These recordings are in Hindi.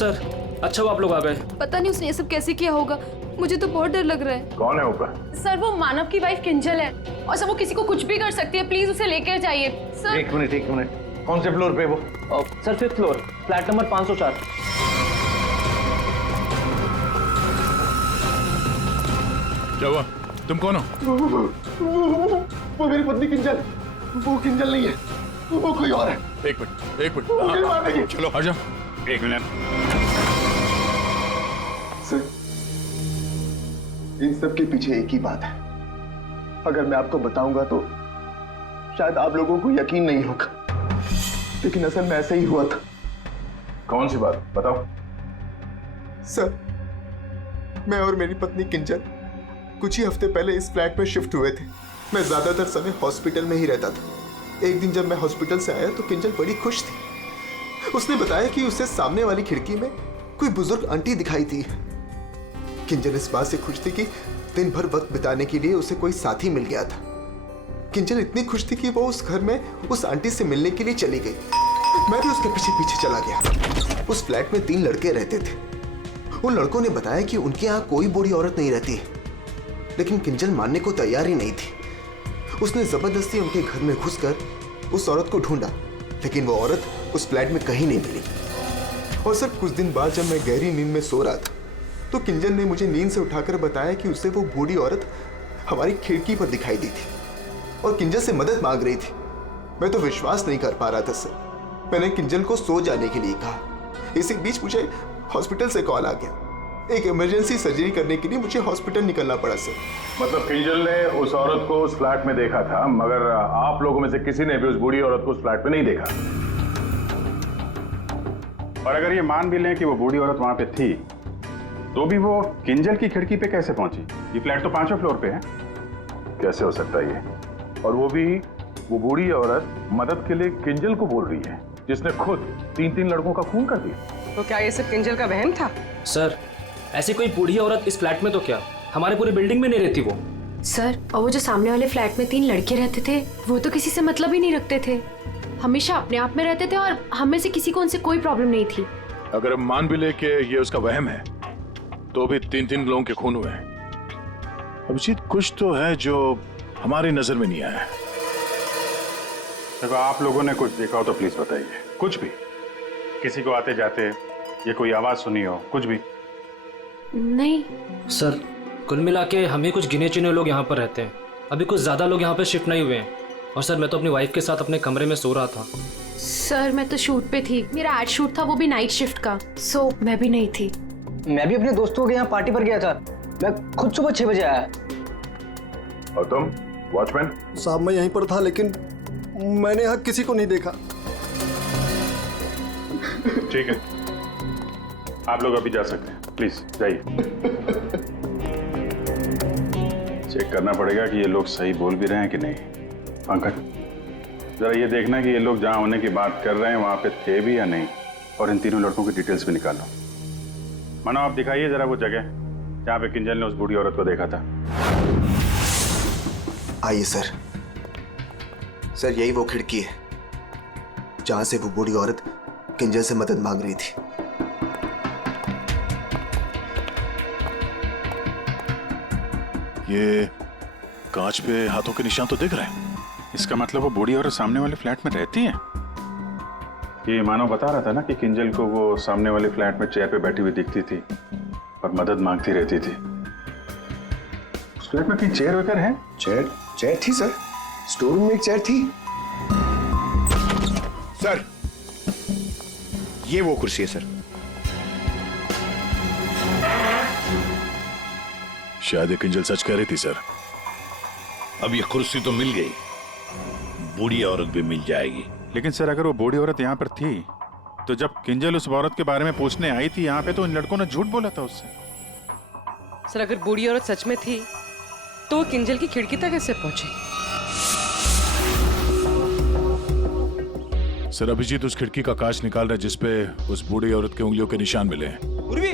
सर अच्छा वो आप लोग आ गए। पता नहीं उसने ये सब कैसे किया होगा, मुझे तो बहुत डर लग रहा है। कौन है ऊपर? सर वो मानव की वाइफ किंजल है और सर वो किसी को कुछ भी कर सकती है, प्लीज उसे लेकर जाइए सर। एक मिनट, कौन से फ्लोर पे वो? Sir 5th floor, flat number 504। क्या हुआ? तुम कौन हो? वो मेरी पत्नी किंजल। वो किंजल नहीं है, वो कोई और है। एक मिनट मुझे मार देगी। चलो आ जाओ। एक मिनट। सर, इन सब के पीछे एक ही बात है। अगर मैं आपको बताऊंगा तो शायद आप लोगों को यकीन नहीं होगा, लेकिन असल में ऐसा ही हुआ था। कौन सी बात बताओ? सर, मैं और मेरी पत्नी किंजल कुछ ही हफ्ते पहले इस फ्लैट में शिफ्ट हुए थे। मैं ज्यादातर समय हॉस्पिटल में ही रहता था। एक दिन जब मैं हॉस्पिटल से आया तो किंजल बड़ी खुश थी। उसने बताया कि उसे सामने वाली खिड़की में कोई बुजुर्ग आंटी दिखाई थी। किंजल इस बात से खुश थी कि दिन भर वक्त बिताने के लिए उसे कोई साथी मिल गया था। किंजल इतनी खुश थी कि वो उस घर में उस आंटी से मिलने के लिए चली गई। मैं भी उसके पीछे पीछे चला गया। उस फ्लैट में 3 लड़के रहते थे। उन लड़कों ने बताया कि उनके यहाँ कोई बूढ़ी औरत नहीं रहती है, लेकिन किंजल मानने को तैयार ही नहीं थी। उसने जबरदस्ती उनके घर में घुसकर उस औरत को ढूंढा, लेकिन वो औरत उस फ्लैट में कहीं नहीं मिली। और सर, कुछ दिन बाद जब मैं गहरी नींद में सो रहा था तो किंजल ने मुझे नींद से उठाकर बताया कि उसे वो बूढ़ी औरत हमारी खिड़की पर दिखाई दी थी और किंजल से मदद मांग रही थी। मैं तो विश्वास नहीं कर पा रहा था सर। मैंने किंजल को सो जाने के लिए कहा। इसी बीच मुझे हॉस्पिटल से कॉल आ गया। एक इमरजेंसी सर्जरी करने के लिए मुझे हॉस्पिटल निकलना पड़ा सर। मतलब किंजल ने उस औरत को उस फ्लैट में देखा था, मगर आप लोगों में से किसी ने भी उस बूढ़ी औरत को उस फ्लैट में नहीं देखा। और अगर ये मान भी लें कि वो बूढ़ी औरत वहां पे थी, तो भी वो किंजल की खिड़की पे कैसे पहुंची? ये फ्लैट तो 5वें फ्लोर पे है। कैसे हो सकता है ये? और वो भी वो बूढ़ी औरत मदद के लिए किंजल को बोल रही है, जिसने खुद 3 लड़कों का खून कर दिया। तो क्या ये सब किंजल का वहम था? सर ऐसी कोई बूढ़ी औरत इस फ्लैट में तो क्या, हमारे पूरी बिल्डिंग में नहीं रहती वो। सर, और वो जो सामने वाले फ्लैट में 3 लड़के रहते थे, वो तो किसी से मतलब ही नहीं रखते थे। हमेशा अपने आप में रहते थे और हम में से किसी को उनसे कोई प्रॉब्लम नहीं थी। अगर हम मान भी ले कि ये उसका वहम है, तो भी 3 लोगों के खून हुए हैं। अभिजीत, कुछ तो है जो हमारी नजर में नहीं आया। देखो, आप लोगों ने कुछ देखा हो तो प्लीज बताइए। कुछ भी, किसी को आते जाते ये कोई आवाज सुनी हो, कुछ भी? नहीं सर, कुल मिला के हम ही कुछ गिने चुने लोग यहाँ पर रहते हैं। अभी कुछ ज्यादा लोग यहाँ पर शिफ्ट नहीं हुए हैं। और सर, मैं तो अपनी वाइफ के साथ अपने कमरे में सो रहा था। सर, मैं तो शूट पे थी। मेरा एड शूट था, वो भी नाइट शिफ्ट का, सो मैं भी नहीं थी। मैं भी अपने दोस्तों के यहाँ पार्टी पर गया था। मैं खुद सुबह 6 बजे आया। और तुम वॉचमैन? साहब, मैं यहीं पर था, लेकिन मैंने यहाँ किसी को नहीं देखा। ठीक है, आप लोग अभी जा सकते हैं, प्लीज जाइए। चेक करना पड़ेगा कि ये लोग सही बोल भी रहे हैं कि नहीं। पंकज, जरा ये देखना कि ये लोग जहां होने की बात कर रहे हैं वहां पे थे भी या नहीं, और इन 3 लड़कों की डिटेल्स भी निकालो। मानो, आप दिखाइए जरा वो जगह जहां पे किंजल ने उस बूढ़ी औरत को देखा था। आइए सर। सर, यही वो खिड़की है जहां से वो बूढ़ी औरत किंजल से मदद मांग रही थी। ये कांच पे हाथों के निशान तो दिख रहे हैं। इसका मतलब वो बूढ़ी औरत सामने वाले फ्लैट में रहती है। ये मानव बता रहा था ना कि किंजल को वो सामने वाले फ्लैट में चेयर पे बैठी हुई दिखती थी और मदद मांगती रहती थी। उस फ्लैट में कहीं चेयर वगैरह है? चेयर थी सर, स्टोर रूम में एक चेयर थी। सर, ये वो कुर्सी है सर। शायद किंजल सच कह रही थी सर। अब ये कुर्सी तो मिल गई, बूढ़ी औरत भी मिल जाएगी। लेकिन सर, अगर वो बूढ़ी औरत यहाँ पर थी तो जब किंजल उस औरत के बारे में पूछने आई थी यहाँ पे, तो इन लड़कों ने झूठ बोला था उससे। सर, अगर बूढ़ी औरत सच में थी तो वो किंजल की खिड़की तक कैसे पहुंची? सर, अभिजीत उस खिड़की का कांच निकाल रहा है जिसपे उस बूढ़ी औरत के उंगलियों के निशान मिले हैं। उर्वी,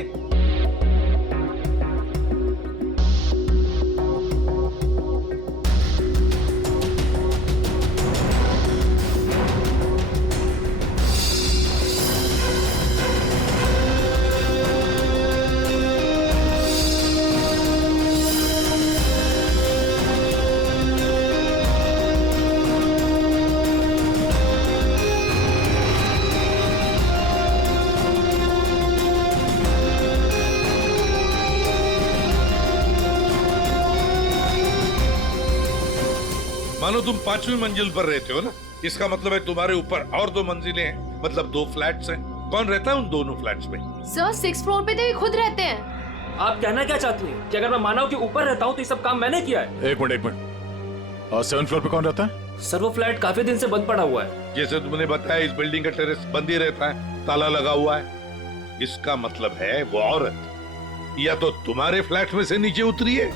मानो तुम 5वीं मंजिल पर रहते हो ना, इसका मतलब है तुम्हारे ऊपर और 2 मंजिलें हैं, मतलब 2 फ्लैट्स हैं। कौन रहता है उन दोनों फ्लैट्स में? सर 6th फ्लोर पे तो ये खुद रहते हैं। आप कहना क्या चाहती हैं कि अगर मैं माना हूं कि ऊपर रहता हूं तो ये सब काम मैंने किया है? एक मिनट, और 7th फ्लोर पे कौन रहता है? सर वो फ्लैट काफी दिन से बंद पड़ा हुआ है। जैसे तुमने बताया इस बिल्डिंग का टेरेस बंद ही रहता है, ताला लगा हुआ है। इसका मतलब है वो औरत या तो तुम्हारे फ्लैट में से नीचे उतरी है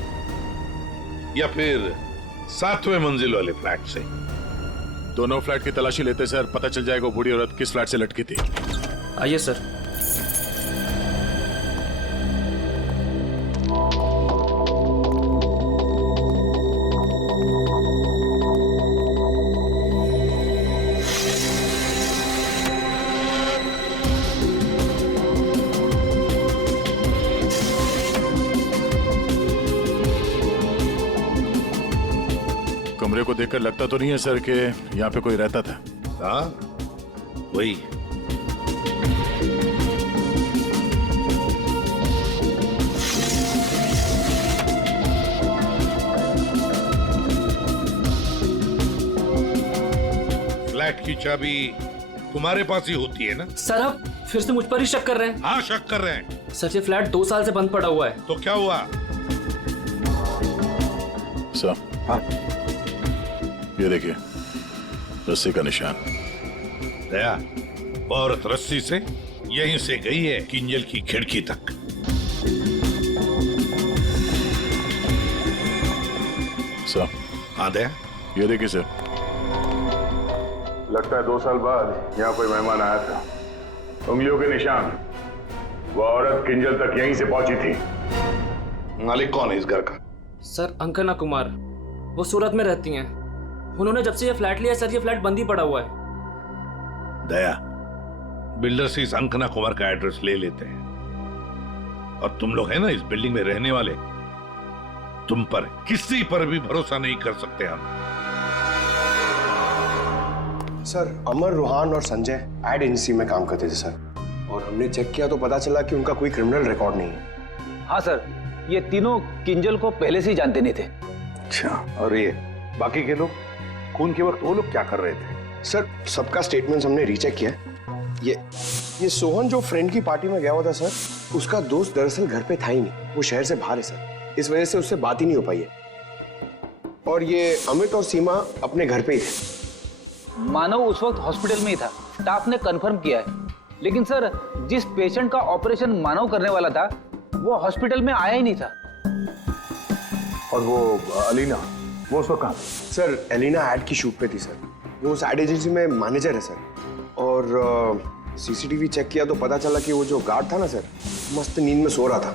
या फिर 7वें मंजिल वाले फ्लैट से। दोनों फ्लैट की तलाशी लेते सर, पता चल जाएगा वो बूढ़ी औरत किस फ्लैट से लटकी थी। आइए सर। कमरे को देखकर लगता तो नहीं है सर कि यहाँ पे कोई रहता था? हाँ वही। फ्लैट की चाबी तुम्हारे पास ही होती है ना? सर आप फिर से मुझ पर ही शक कर रहे हैं? हाँ शक कर रहे हैं। सर ये फ्लैट 2 साल से बंद पड़ा हुआ है। तो क्या हुआ? सर हाँ ये देखिए, रस्सी का निशान। दया, वो औरत रस्सी से यहीं से गई है किंजल की खिड़की तक। सर हाँ दया, ये देखिए सर। लगता है 2 साल बाद यहाँ कोई मेहमान आया था। उंगलियों के निशान, वो औरत किंजल तक यहीं से पहुंची थी। मालिक कौन है इस घर का? सर अंकना कुमार, वो सूरत में रहती हैं। उन्होंने जब से ये फ्लैट लिया सर, ये फ्लैट बंद ही पड़ा हुआ है। दया, बिल्डर से इस अंकना कुमार का एड्रेस ले लेते हैं, और तुम लोग हैं ना इस बिल्डिंग में रहने वाले, तुम पर किसी पर भी भरोसा नहीं कर सकते हम। सर अमर, रोहान और संजय एड एजेंसी में काम करते थे सर, और हमने चेक किया तो पता चला कि उनका कोई क्रिमिनल रिकॉर्ड नहीं है। हाँ सर, ये तीनों किंजल को पहले से ही जानते नहीं थे। अच्छा, और ये बाकी के लोग, खून के वक्त वो लोग क्या कर रहे थे? सर सबका स्टेटमेंट हमने रीचेक किया। ये सोहन जो फ्रेंड की पार्टी में गया हुआ था सर, उसका दोस्त दरअसल घर पे था ही नहीं, वो शहर से बाहर है सर, इस वजह से उससे बात ही नहीं हो पाई है। और ये अमित और सीमा अपने घर पे ही थे। मानव उस वक्त हॉस्पिटल में ही था, स्टाफ ने कंफर्म किया है। लेकिन सर जिस पेशेंट का ऑपरेशन मानव करने वाला था वो हॉस्पिटल में आया ही नहीं था। और वो अलीना, वो उस वक्त कहाँ? सर एलिना एड की शूट पे थी सर, वो उस एड एजेंसी में मैनेजर है सर। और सीसीटीवी चेक किया तो पता चला कि वो जो गार्ड था ना सर, मस्त नींद में सो रहा था।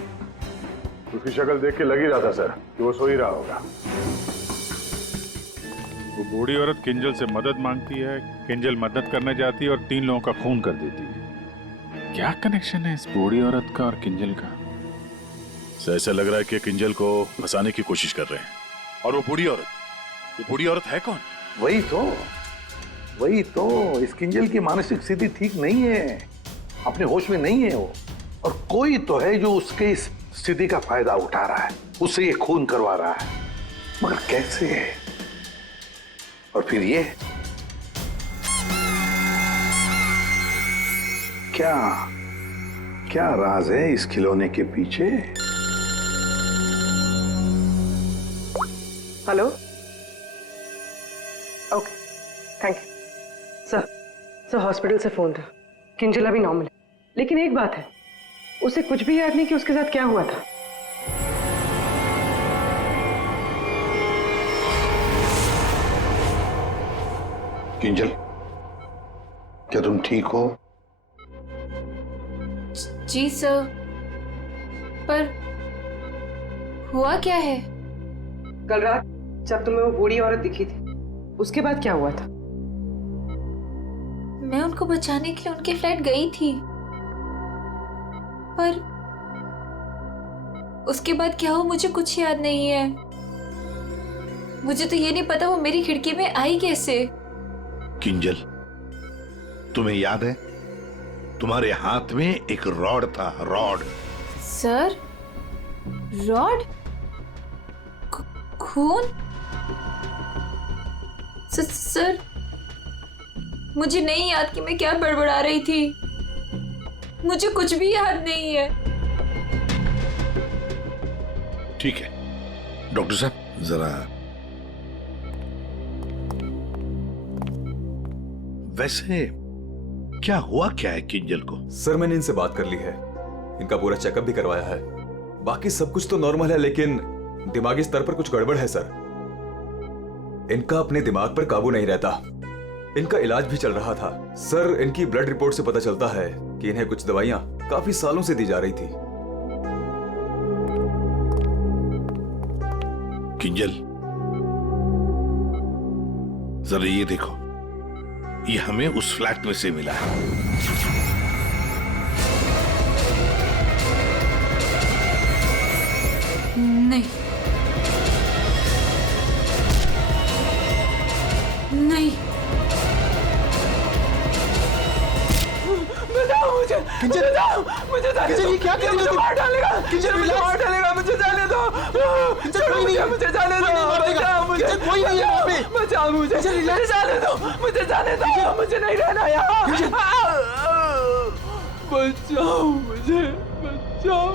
उसकी शक्ल देख के लग ही रहा था सर कि वो सो ही रहा होगा। वो बूढ़ी औरत किंजल से मदद मांगती है, किंजल मदद करने जाती है और 3 लोगों का खून कर देती है। क्या कनेक्शन है इस बूढ़ी औरत का और किंजल का? ऐसा लग रहा है कि किंजल को फंसाने की कोशिश कर रहे हैं। और वो बूढ़ी औरत है कौन? वही तो इस किंजल की मानसिक स्थिति ठीक नहीं है, अपने होश में नहीं है वो, और कोई तो है जो उसके इस स्थिति का फायदा उठा रहा है, उससे ये खून करवा रहा है, मगर कैसे है? और फिर ये क्या राज है इस खिलौने के पीछे? Hello, okay, thank you. Sir hospital से फोन था, किंजल अभी नॉर्मल है, लेकिन एक बात है, उसे कुछ भी याद नहीं कि उसके साथ क्या हुआ था। किंजल, क्या तुम ठीक हो? जी सर, पर हुआ क्या है? कल रात जब तुम्हें वो बूढ़ी औरत दिखी थी, उसके बाद क्या हुआ था? मैं उनको बचाने के लिए उनके फ्लैट गई थी, पर उसके बाद क्या हुआ मुझे कुछ याद नहीं है। मुझे तो ये नहीं पता वो मेरी खिड़की में आई कैसे। किंजल, तुम्हें याद है तुम्हारे हाथ में एक रॉड था, रॉड। Sir, rod? खून? सर, मुझे नहीं याद कि मैं क्या बड़बड़ा रही थी। मुझे कुछ भी याद नहीं है। ठीक है डॉक्टर साहब, जरा वैसे क्या हुआ क्या है किंजल को? सर मैंने इनसे बात कर ली है, इनका पूरा चेकअप भी करवाया है। बाकी सब कुछ तो नॉर्मल है, लेकिन दिमागी स्तर पर कुछ गड़बड़ है सर। इनका अपने दिमाग पर काबू नहीं रहता। इनका इलाज भी चल रहा था सर। इनकी ब्लड रिपोर्ट से पता चलता है कि इन्हें कुछ दवाइयां काफी सालों से दी जा रही थी। किंजल, जरा ये देखो, ये हमें उस फ्लैट में से मिला है। नहीं, नहीं, बचाओ मुझे, बचाओ मुझे, किंजल ये क्या कर रही हो? मुझे मार डालेगा, किंजल मुझे मार डालेगा, मुझे जाने दो, मुझे जाने दो, बचाओ मुझे, कोई नहीं है वहाँ पे, बचाओ मुझे, जाने दो, मुझे जाने दो, मुझे नहीं रहना यहाँ, बचाओ मुझे, बचाओ।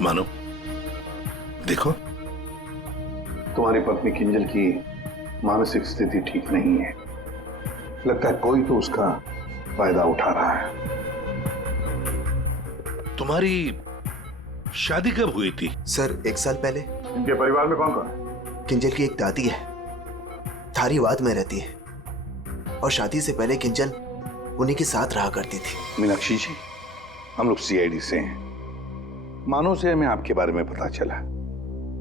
मानो, देखो, तुम्हारी पत्नी किंजल की मानसिक स्थिति ठीक नहीं है। लगता है कोई तो उसका फायदा उठा रहा है। तुम्हारी शादी कब हुई थी? सर 1 साल पहले। इनके परिवार में कौन कौन है? किंजल की एक दादी है, धारीवाद में रहती है, और शादी से पहले किंजल उन्हीं के साथ रहा करती थी। मीनाक्षी जी, हम लोग सीआईडी से हैं। मानो से हमें आपके बारे में पता चला।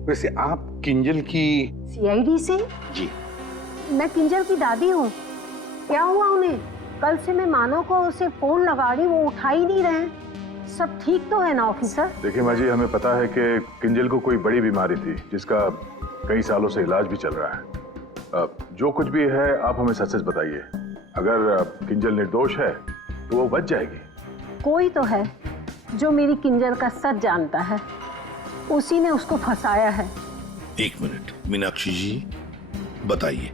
वैसे आप किंजल की सीआईडी से? जी। मैं किंजल की दादी हूँ। क्या हुआ उन्हें? कल से मैं मानो को उसे फोन लगा रही, वो उठा ही नहीं रहे। सब ठीक तो है ना ऑफिसर? देखिए माँ जी, हमें पता है कि किंजल को कोई बड़ी बीमारी थी जिसका कई सालों से इलाज भी चल रहा है। जो कुछ भी है आप हमें सच सच बताइए। अगर किंजल निर्दोष है तो वो बच जाएगी। कोई तो है जो मेरी किंजल का सच जानता है, उसी ने उसको फंसाया है। 1 मिनट मीनाक्षी जी, बताइए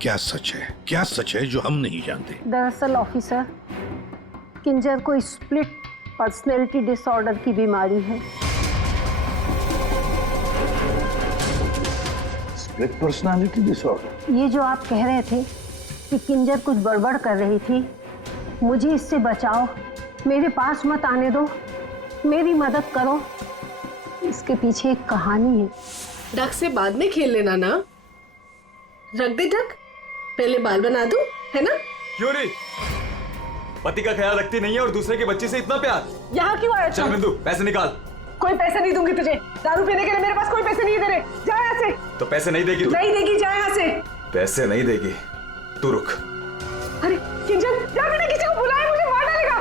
क्या सच है? क्या सच है जो हम नहीं जानते? दरअसल ऑफिसर, किंजल को स्प्लिट पर्सनैलिटी डिसऑर्डर की बीमारी है। Split personality disorder? ये जो आप कह रहे थे कि किंजल कुछ गड़बड़ कर रही थी, मुझे इससे बचाओ, मेरे पास मत आने दो, मेरी मदद करो। इसके पीछे एक कहानी है। डक से बाद में खेल लेना ना। रख दे डक, पहले बाल बना दूं, है ना? क्यों नहीं? पति का ख्याल रखती नहीं है और दूसरे के बच्चे से इतना प्यार। यहाँ क्यों आया? चल बिंदु, पैसे निकाल। कोई पैसे नहीं दूंगी तुझे। दारू पीने के लिए मेरे पास कोई पैसे नहीं है तेरे। जा यहाँ से। तो पैसे नहीं देगी? नहीं देगी, जा यहाँ से। पैसे नहीं देगी? तू रुक। अरे किंजल, जा, मैंने किसी को बुलाया, मुझे मार डालेगा।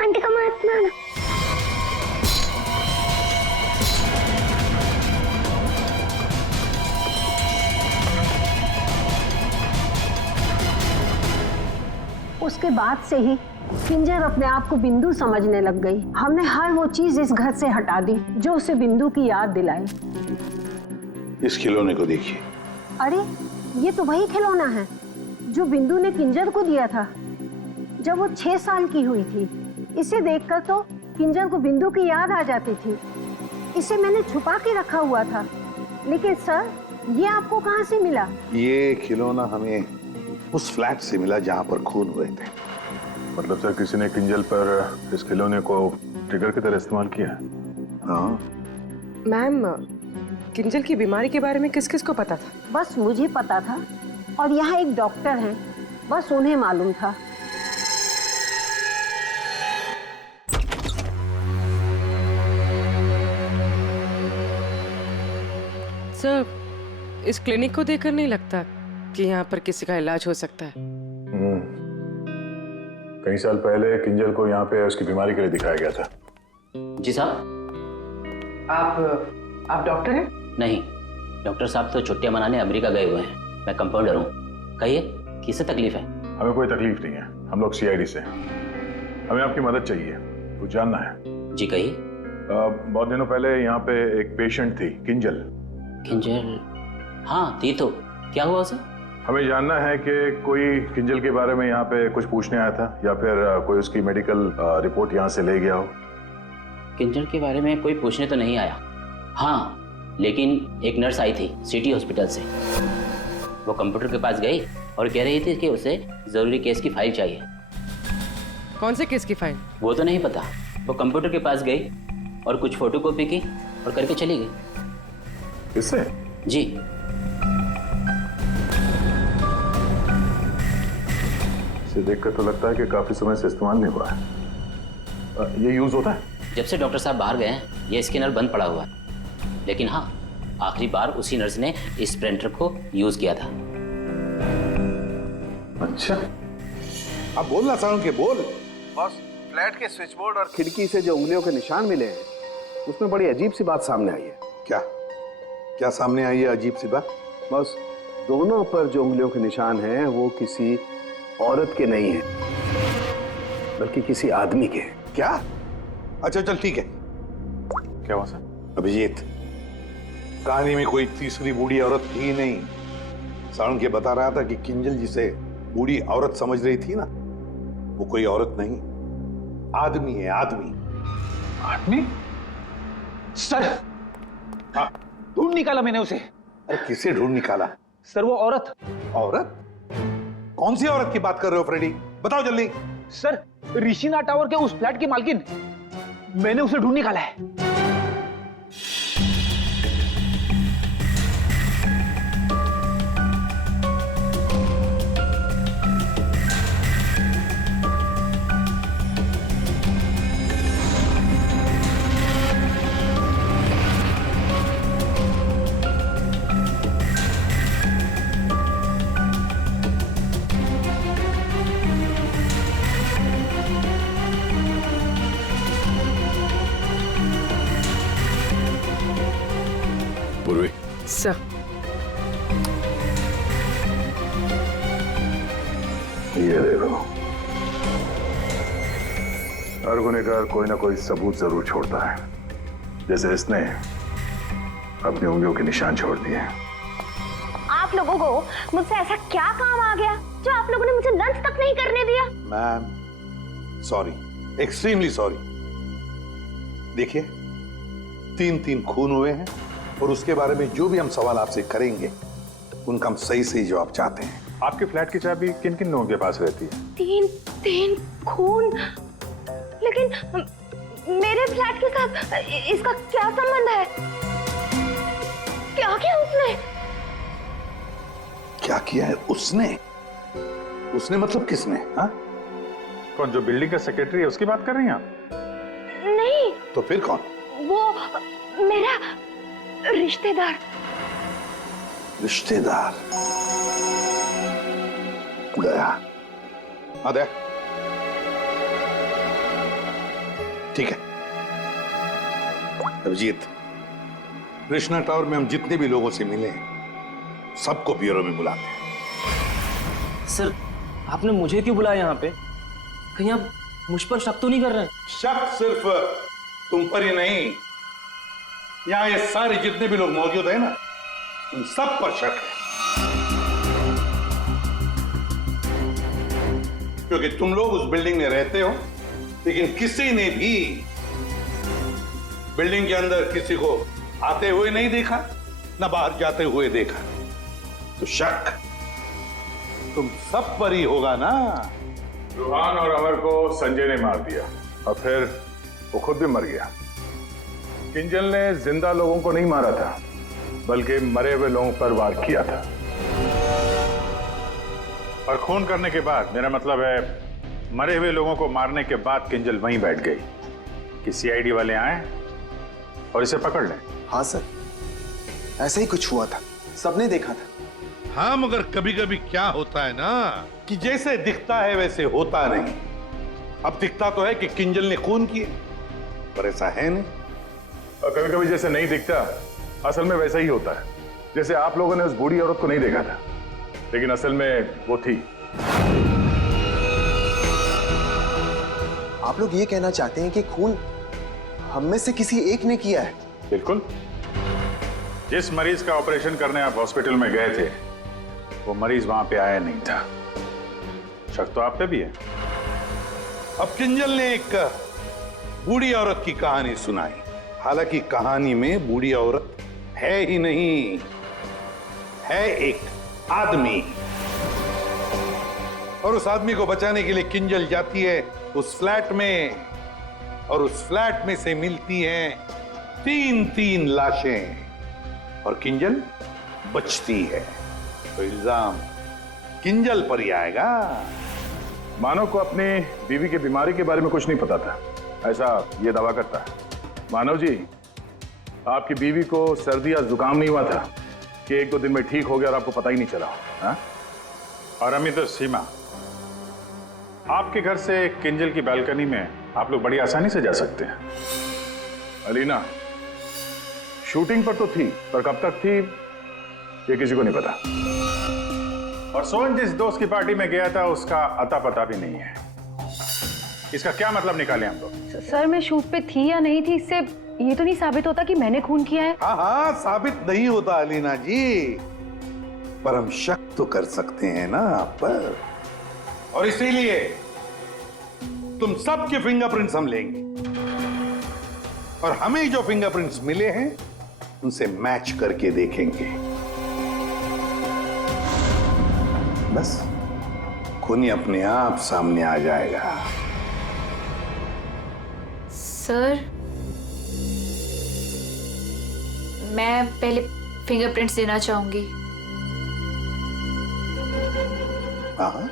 आंटी का मत मारना। उसके बाद से ही किंजल अपने आप को बिंदु समझने लग गई। हमने हर वो चीज इस घर से हटा दी जो उसे बिंदु की याद दिलाए। इस खिलौने को देखिए। अरे ये तो वही खिलौना है जो बिंदु ने किंजल को दिया था जब वो 6 साल की हुई थी। इसे देखकर तो किंजल को बिंदु की याद आ जाती थी। इसे मैंने छुपा के रखा हुआ था। लेकिन सर, ये आपको कहाँ से मिला? ये खिलौना हमें उस फ्लैट से मिला जहाँ पर खून हुए थे। मतलब सर, किसी ने किंजल पर इस खिलौने को ट्रिगर की तरह इस्तेमाल किया? हाँ मैम, किंजल की बीमारी के बारे में किस किस को पता था? बस मुझे पता था और यहाँ एक डॉक्टर हैं, बस उन्हें मालूम था। सर, इस क्लिनिक को देखकर नहीं लगता कि यहाँ पर किसी का इलाज हो सकता है। कई साल पहले किंजल को यहाँ पे उसकी बीमारी के लिए दिखाया गया था। जी साहब। आप डॉक्टर हैं? नहीं, डॉक्टर साहब तो छुट्टियां मनाने अमेरिका गए हुए हैं। मैं कंपाउंडर हूँ। कहिए किसे तकलीफ है? हमें कोई तकलीफ नहीं है, हम लोग सीआईडी से हैं। हमें आपकी मदद चाहिए, कुछ जानना है। जी कहिए। बहुत दिनों पहले यहाँ पे एक पेशेंट थी, किंजल। किंजल? हाँ थी तो, क्या हुआ उसे? हमें जानना है कि कोई किंजल के बारे में यहाँ पे कुछ पूछने आया था या फिर कोई उसकी मेडिकल रिपोर्ट यहाँ से ले गया हो। किंजल के बारे में कोई पूछने तो नहीं आया, हाँ लेकिन एक नर्स आई थी सिटी हॉस्पिटल से। वो कंप्यूटर के पास गई और कह रही थी कि उसे जरूरी केस की फाइल चाहिए। कौन से केस की फाइल? वो तो नहीं पता। वो कंप्यूटर के पास गई और कुछ फोटोकॉपी की और करके चली गई। किससे? जी। इसे देखकर तो लगता है कि काफी समय से इस्तेमाल नहीं हुआ है। ये यूज होता है? जब से डॉक्टर साहब बाहर गए हैं ये स्कैनर बंद पड़ा हुआ है, लेकिन हाँ आखिरी बार उसी नर्स ने इस प्रिंटर को यूज किया था। अच्छा, अब बोलना सारुण के बोल। बस फ्लैट के स्विच बोर्ड और खिड़की से जो उंगलियों के निशान मिले हैं उसमें बड़ी अजीब सी बात सामने आई है। क्या क्या सामने आई है अजीब सी बात? बस दोनों पर जो उंगलियों के निशान हैं वो किसी औरत के नहीं है बल्कि किसी आदमी के। क्या? अच्छा चल ठीक है। क्या हुआ सर? अभिजीत, कहानी में कोई तीसरी बूढ़ी औरत थी नहीं। सारुण के बता रहा था कि किंजल जिसे बूढ़ी औरत समझ रही थी ना, वो कोई औरत नहीं, आदमी है, आदमी। आदमी? सर, हाँ ढूंढ निकाला मैंने उसे। अरे किसे ढूंढ निकाला? सर वो औरत। औरत? कौन सी औरत की बात कर रहे हो फ्रेडी? बताओ जल्दी। सर ऋषिना टावर के उस फ्लैट की मालकिन, मैंने उसे ढूंढ निकाला है। पूर्वी, सर ये देखो, हर गुनहगार कोई ना कोई सबूत जरूर छोड़ता है, जैसे इसने अपनी उंगलियों के निशान छोड़ दिए। आप लोगों को मुझसे ऐसा क्या काम आ गया जो आप लोगों ने मुझे लंच तक नहीं करने दिया? Ma'am sorry, extremely sorry. देखिए, 3 खून हुए हैं और उसके बारे में जो भी हम सवाल आपसे करेंगे उनका हम सही जवाब चाहते हैं। आपके फ्लैट की चाबी किन किन लोगों के पास रहती है? 3 खून, लेकिन मेरे फ्लैट के साथ इसका क्या संबंध है? क्या किया उसने? क्या किया है उसने? उसने मतलब किसने? हाँ? कौन, जो बिल्डिंग का सेक्रेटरी है उसकी बात कर रही हैं आप? नहीं। तो फिर कौन? वो मेरा रिश्तेदार। रिश्तेदार? गया? हाँ दया, ठीक है। अभिजीत, कृष्णा टावर में हम जितने भी लोगों से मिले सबको ब्यूरो में बुलाते हैं। सर आपने मुझे क्यों बुलाया यहाँ पे? कहीं आप मुझ पर शक तो नहीं कर रहे हैं? शक सिर्फ तुम पर ही नहीं, यहाँ ये सारे जितने भी लोग मौजूद हैं ना, उन सब पर शक है। क्योंकि तुम लोग उस बिल्डिंग में रहते हो, लेकिन किसी ने भी बिल्डिंग के अंदर किसी को आते हुए नहीं देखा, ना बाहर जाते हुए देखा। तो शक तुम सब पर ही होगा ना। रूहान और अमर को संजय ने मार दिया और फिर वो खुद भी मर गया। किंजल ने जिंदा लोगों को नहीं मारा था, बल्कि मरे हुए लोगों पर वार किया था। और खून करने के बाद, मेरा मतलब है मरे हुए लोगों को मारने के बाद किंजल वहीं बैठ गई कि सीआईडी वाले आए और इसे पकड़ लें। हाँ सर, ऐसा ही कुछ हुआ था, सबने देखा था। हाँ, मगर कभी कभी क्या होता है ना कि जैसे दिखता है वैसे होता नहीं। अब दिखता तो है कि किंजल ने खून किए, पर ऐसा है नहीं। और कभी कभी जैसे नहीं दिखता, असल में वैसा ही होता है। जैसे आप लोगों ने उस बूढ़ी औरत को नहीं देखा था, लेकिन असल में वो थी। आप लोग ये कहना चाहते हैं कि खून हम में से किसी एक ने किया है? बिल्कुल। जिस मरीज का ऑपरेशन करने आप हॉस्पिटल में गए थे वो मरीज वहां पे आया नहीं था। शक तो आप पे भी है। अब किंजल ने एक बूढ़ी औरत की कहानी सुनाई। हालांकि कहानी में बूढ़ी औरत है ही नहीं, है एक आदमी। और उस आदमी को बचाने के लिए किंजल जाती है उस फ्लैट में, और उस फ्लैट में से मिलती हैं 3-3 लाशें, और किंजल बचती है। तो इल्जाम किंजल पर ही आएगा। मानव को अपनी बीवी की बीमारी के बारे में कुछ नहीं पता था, ऐसा ये दावा करता है। मानव जी, आपकी बीवी को सर्दी या जुकाम नहीं हुआ था कि 1-2 दिन में ठीक हो गया और आपको पता ही नहीं चला? हा? और अमित सीमा, आपके घर से किंजल की बालकनी में आप लोग बड़ी आसानी से जा सकते हैं। अलीना शूटिंग पर तो थी, पर कब तक थी ये किसी को नहीं पता। और सोहन जिस दोस्त की पार्टी में गया था उसका अता पता भी नहीं है। इसका क्या मतलब निकाले हम लोग? सर मैं शूट पे थी या नहीं थी, इससे ये तो नहीं साबित होता कि मैंने खून किया है। हाँ, साबित नहीं होता अलीना जी, पर हम शक तो कर सकते हैं ना आप पर। और इसीलिए तुम सबके फिंगरप्रिंट्स हम लेंगे, और हमें जो फिंगरप्रिंट्स मिले हैं उनसे मैच करके देखेंगे। बस खूनी अपने आप सामने आ जाएगा। सर मैं पहले फिंगरप्रिंट्स देना चाहूंगी। हाँ,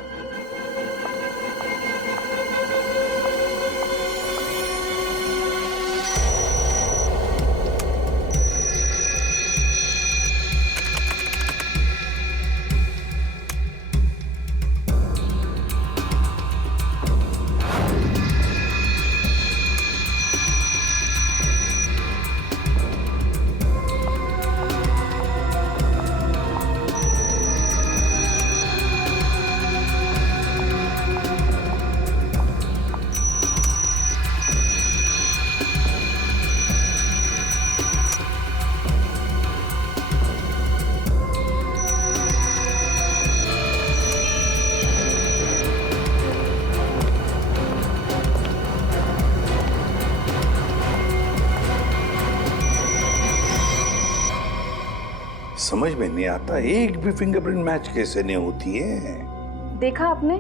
समझ में नहीं आता एक भी फिंगरप्रिंट मैच कैसे नहीं होती है। देखा आपने,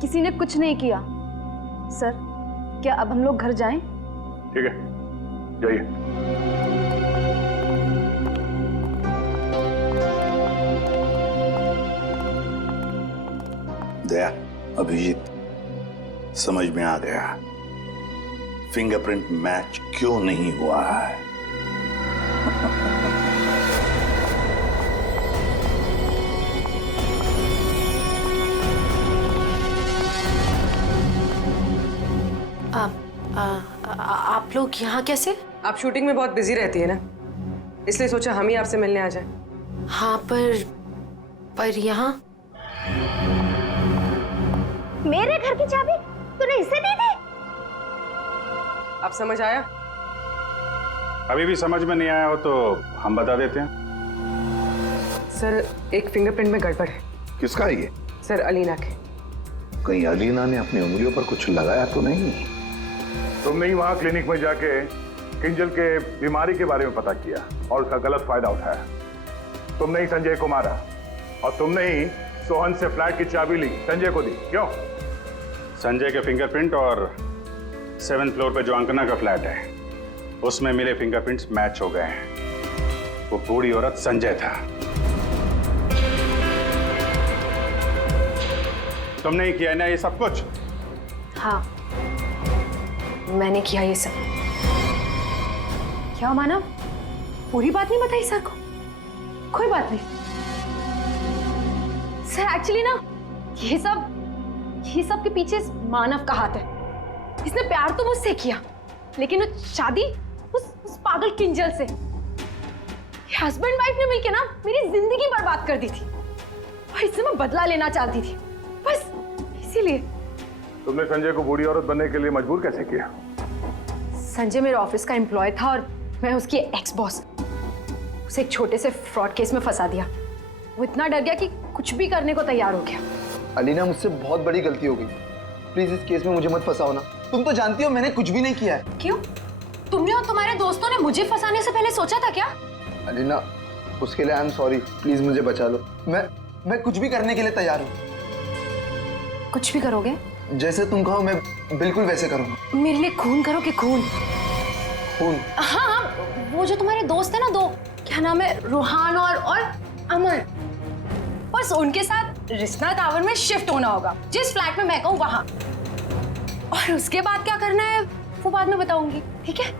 किसी ने कुछ नहीं किया। सर क्या अब हम लोग घर जाएं? ठीक है, जाइए। दया, अभिजीत, समझ में आ गया फिंगरप्रिंट मैच क्यों नहीं हुआ है। आप लोग यहाँ कैसे? आप शूटिंग में बहुत बिजी रहती है ना, इसलिए सोचा हम ही आपसे मिलने आ जाएं। हाँ पर यहाँ मेरे घर की चाबी तूने इसे दी थी? अब समझ आया? अभी भी समझ में नहीं आया हो तो हम बता देते हैं। सर एक फिंगरप्रिंट में गड़बड़ है। किसका ये? सर अलीना के। कहीं अलीना ने अपनी उंगलियों पर कुछ लगाया तो नहीं? तुमने ही वहां क्लिनिक में जाके किंजल के बीमारी के बारे में पता किया और उसका गलत फायदा उठाया। तुमने ही संजय को मारा और तुमने ही सोहन से फ्लैट की चाबी ली, संजय को दी। क्यों? संजय के फिंगरप्रिंट और 7th फ्लोर पे जो अंकना का फ्लैट है उसमें मिले फिंगरप्रिंट्स मैच हो गए हैं। वो बूढ़ी औरत संजय था। तुमने ही किया ना ये सब कुछ? हाँ मैंने किया ये सब। क्या मानव, पूरी बात नहीं बताई सर को? कोई बात नहीं सर, एक्चुअली ना ये सब के पीछे मानव का हाथ है। इसने प्यार तो मुझसे किया लेकिन वो शादी उस पागल किंजल से। हस्बैंड वाइफ ने मिलकर ना मेरी जिंदगी बर्बाद कर दी थी और इससे मैं बदला लेना चाहती थी बस इसीलिए। तुमने संजय को बूढ़ी औरत बनने के लिए मजबूर कैसे किया? संजय मेरे ऑफिस का एम्प्लॉय था और मैं उसकी एक्स बॉस। उसे एक छोटे से फ्रॉड केस में फंसा दिया। वो इतना डर गया कि कुछ भी करने को तैयार हो गया। अलीना, मुझसे बहुत बड़ी गलती हो गई। प्लीज इस केस में मुझे मत फंसाओ ना। तुम तो जानती हो मैंने कुछ भी नहीं किया है। क्यों? तुमने और तुम्हारे दोस्तों ने मुझे फंसाने से पहले सोचा था क्या? अलीना, उसके लिए आई एम सॉरी। प्लीज मुझे बचा लो। मैं कुछ भी करने के लिए तैयार हूँ। कुछ भी करोगे? जैसे तुम कहो मैं बिल्कुल वैसे करूँगा। मेरे लिए खून करोगे? खून? खून? हाँ, वो जो तुम्हारे दोस्त है ना, दो, क्या नाम है, रूहान और अमर, बस उनके साथ रिश्ता टावर में शिफ्ट होना होगा, जिस फ्लैट में मैं कहूँ वहां। और उसके बाद क्या करना है वो बाद में बताऊंगी, ठीक है?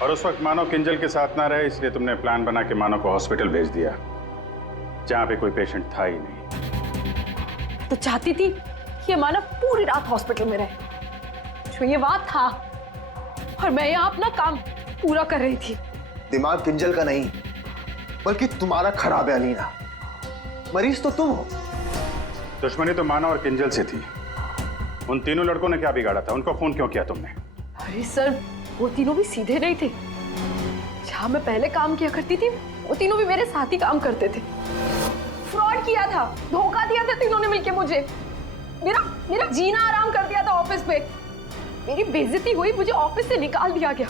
और उस वक्त मानव किंजल के साथ ना रहे, इसलिए तुमने प्लान बना के मानव को हॉस्पिटल भेज दिया जहां पे कोई पेशेंट था ही नहीं। तो चाहती थी कि मानव पूरी रात हॉस्पिटल में रहे, जो ये बात था, और मैं यहाँ अपना काम पूरा कर रही थी। दिमाग किंजल का नहीं बल्कि तुम्हारा खराब है अलीना। मरीज तो तुम हो। दुश्मनी तो मानव और किंजल से थी। उन तीनों लड़कों ने क्या बिगाड़ा था? उनको फोन क्यों किया तुमने? अरे सर, वो तीनों भी सीधे नहीं थे। जहां मैं पहले काम किया करती थी वो तीनों भी मेरे साथ ही काम करते थे। फ्रॉड किया था, धोखा दिया था तीनों ने मिलके मुझे। मेरा जीना आराम कर दिया था ऑफिस पे। मेरी बेइज्जती हुई, मुझे ऑफिस से निकाल दिया गया,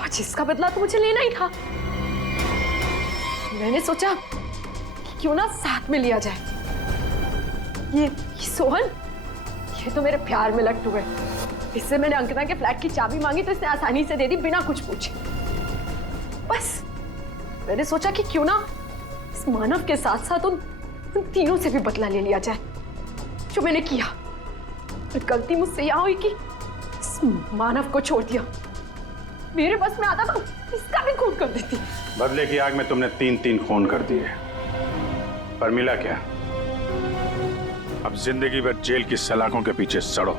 और जिसका बदला तो मुझे लेना ही था। मैंने सोचा कि क्यों ना साथ में लिया जाए। ये सोहन, ये तो मेरे प्यार में लट्टू है। इससे मैंने अंकिता के फ्लैट की चाबी मांगी तो इसने आसानी से दे दी, बिना कुछ पूछे। बस मैंने सोचा कि क्यों ना इस मानव के साथ साथ उन तीनों से भी बदला ले लिया जाए जो मैंने किया। तो गलती मुझसे यहां हुई कि इस मानव को छोड़ दिया। मेरे बस में आता तो इसका भी खून कर देती। बदले की आग में तुमने 3 खून कर दिए, पर मिला क्या? अब जिंदगी भर जेल की सलाखों के पीछे सड़ो।